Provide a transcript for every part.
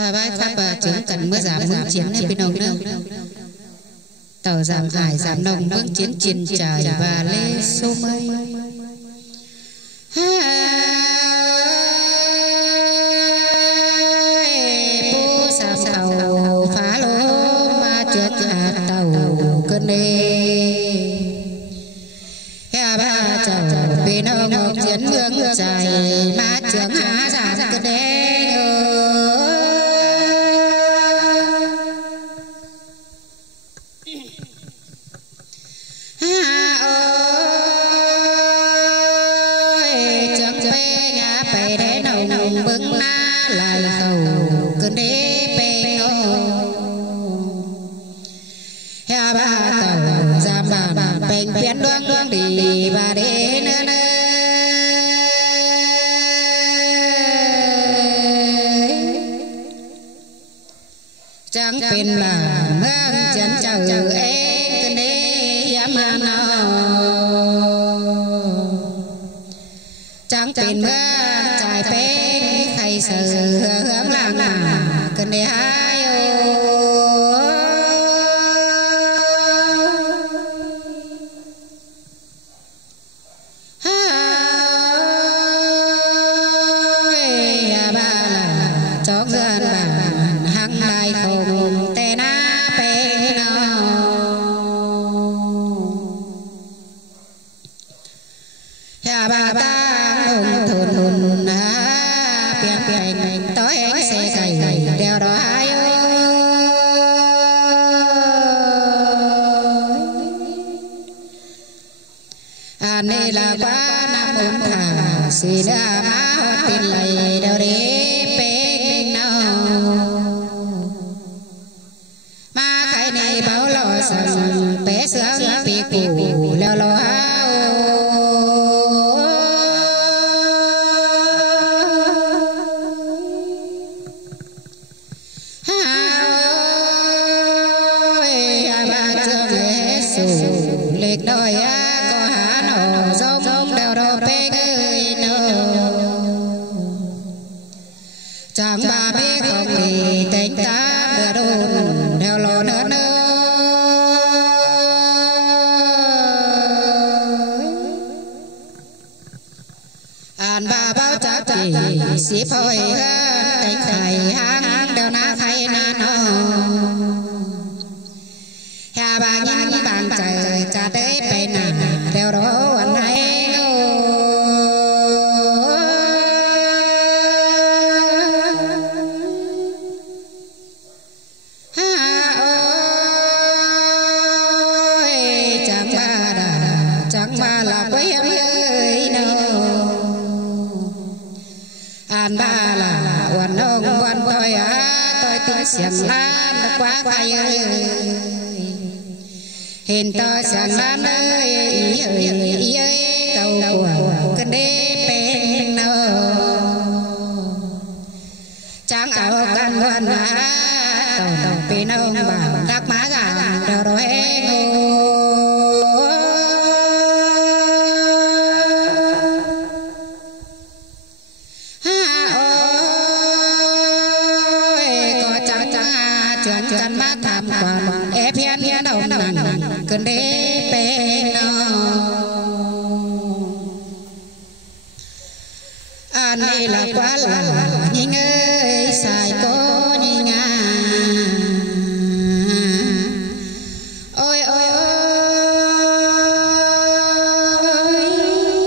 Bái pháp chứng cần mưa giảm mương chiến bên nông nước tàu giảm hải giảm nông mương chiến chiến trời và lê số mây bố sao tàu phá lô mà trước tàu cơn đê ba chầu bên nông chiến mương trời mà trước giảm cơn đê chẳngเป็นlà mương chân chờ em đi mà nó chẳngเป็นmương trải bên hay sự hướng làng mà cần đi hai này là quá nam ôn thả xì đa má tin lầy đâu đi bên nào má khai này bảo lo sẵn bé sướng bị củ leo lo lịch đôi chẳng ba biết không thì tính ta đưa đồn theo lo nữa an ba bao chắc chỉ xí phôi tính thầy hang đều na thay na nó hà bà nhìn bàn trời cha tới bên nào đều đó anh hay chẳng mà là quê ơi đâu an ba là quan ông quan tôi tôi tin xiềng lan quá quay ơi hiện tôi xiềng lan ơi cầu của cơn đê bên nào chẳng ảo căn quan tàu bên ông bảo các má gà đầu rồi chân mắt tham quan ép hiên đầu nặng cơn đê bên an này là quá là nhìn ơi xài cô nhìn ôi ôi ôi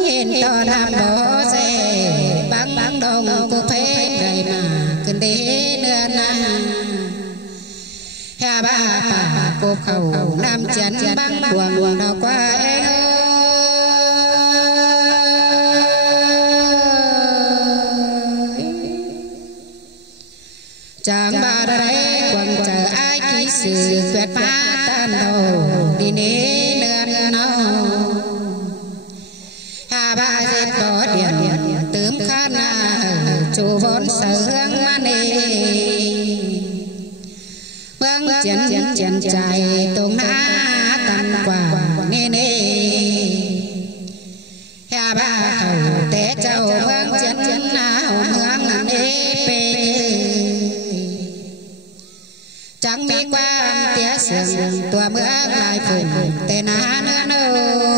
hiện to nam bó dê băng đồng cô phê gầy mà cơn đê nữa ba cô khẩu nam chắn băng buồn nào qua chẳng ba đấy quần chờ ai ký sự tuyệt phá tan đầu đi nế nữa nó hà ba dệt có điện tướng khăn chủ vốn sở hương man chân chạy tung na tàn quả nê nê hà ba khẩu té châu vang chân na hương nê bê tua mưa lại phùng tên á nữa